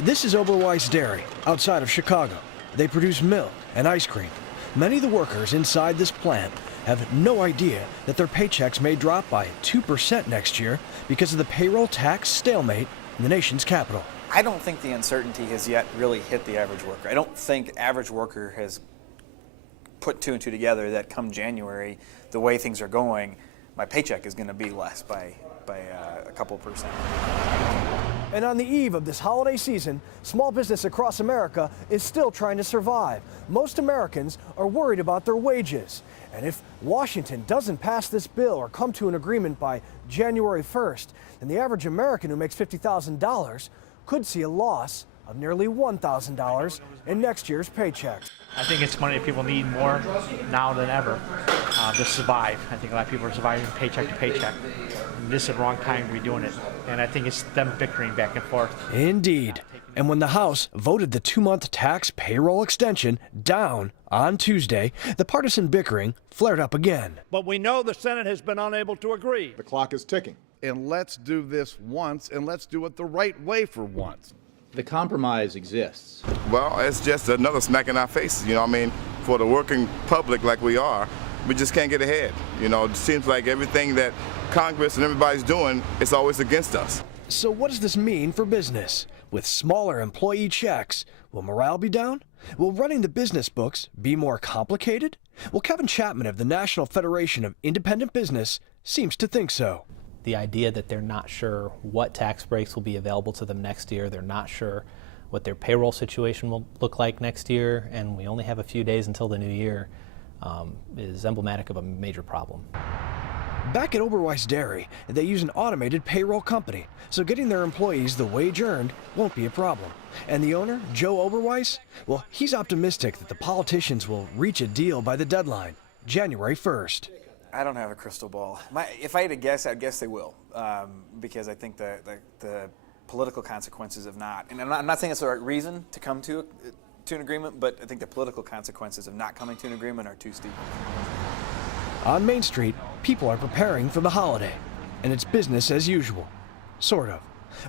This is OBERWEIS Dairy, outside of Chicago. They produce milk and ice cream. Many of the workers inside this plant have no idea that their paychecks may drop by 2% next year because of the payroll tax stalemate in the nation's capital. I don't think the uncertainty has yet really hit the average worker. I don't think average worker has put two and two together that come January, the way things are going, my paycheck is going to be less by a couple percent. And on the eve of this holiday season, small business across America is still trying to survive. Most Americans are worried about their wages. And if Washington doesn't pass this bill or come to an agreement by January 1st, then the average American who makes $50,000 could see a loss of nearly $1,000 in next year's paychecks. I think it's money that people need more now than ever to survive. I think a lot of people are surviving paycheck to paycheck. And this is the wrong time to be doing it. And I think it's them bickering back and forth. Indeed. And when the House voted the 2-month tax payroll extension down on Tuesday, the partisan bickering flared up again. But we know the Senate has been unable to agree. The clock is ticking. And let's do this once, and let's do it the right way for once. The compromise exists. Well, it's just another smack in our face, for the working public like we are. We just can't get ahead. It seems like everything that Congress and everybody's doing is always against us. So what does this mean for business? With smaller employee checks, will morale be down? Will running the business books be more complicated? Well, Kevin Chapman of the National Federation of Independent Business seems to think so. The idea that they're not sure what tax breaks will be available to them next year, they're not sure what their payroll situation will look like next year, and we only have a few days until the new year, is emblematic of a major problem. Back at OBERWEIS Dairy, they use an automated payroll company, so getting their employees the wage earned won't be a problem. And the owner, Joe Oberweis, well, he's optimistic that the politicians will reach a deal by the deadline, January 1st. I don't have a crystal ball. If I had to guess, I'd guess they will, because I think the political consequences of not, and I'm not saying it's the right reason to come to an agreement, but I think the political consequences of not coming to an agreement are too steep. On Main Street, people are preparing for the holiday, and it's business as usual. Sort of.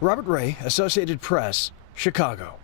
Robert Ray, Associated Press, Chicago.